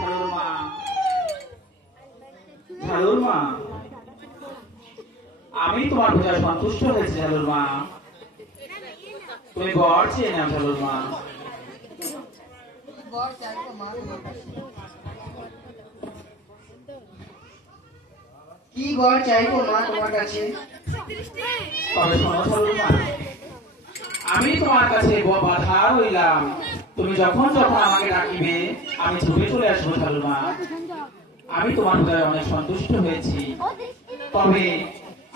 ঝালুর মা, ঝালুর মা, আমি তোমার পূজায় সন্তুষ্ট হয়েছি ঝালুর মা। তুমি বর চেয়ে নাও ঝালুর মা। কি বর চাইবো মা তোমার কাছে? তবে শোনো ঝালুর মা, আমি তোমার কাছে বাধা রইলাম। তুমি যখন যখন আমাকে ডাকিবে আমি ছুটে চলে আসবো ঝালুর মা। আমি তোমার পূজায় অনেক সন্তুষ্ট হয়েছি। তবে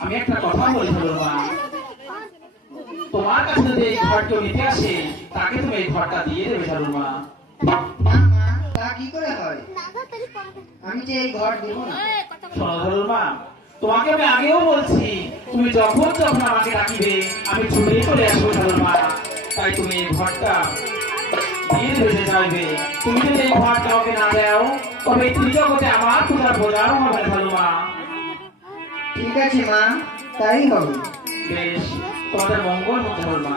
আমি একটা কথা বলি ঝালুর মা, তোমার কাছে যদি এই ঘর কেউ নিতে আসে তাকে তুমি এই ঘরটা দিয়ে দেবে ঝালুর মা। না মা, তা কি করে হয়? আমি যে এই ঘর দেব না। শোনো ঝালুর মা, তোমাকে আমি আগেও বলছি তুমি যখন যখন আমাকে ডাকিবে আমি ছুটে চলে আসবো ঝালুর মা। তাই তুমি এই ঘরটা দিয়ে দেবে চাইবে। তুমি যদি এই ঘরটা ওকে না দাও তবে এই ত্রিজগতে আমার পূজার বোঝাও হবে ঝালুর মা। ঠিক আছে মা, তাই হবে। বেশ, তোমাদের মঙ্গল হোক ঝালুর মা।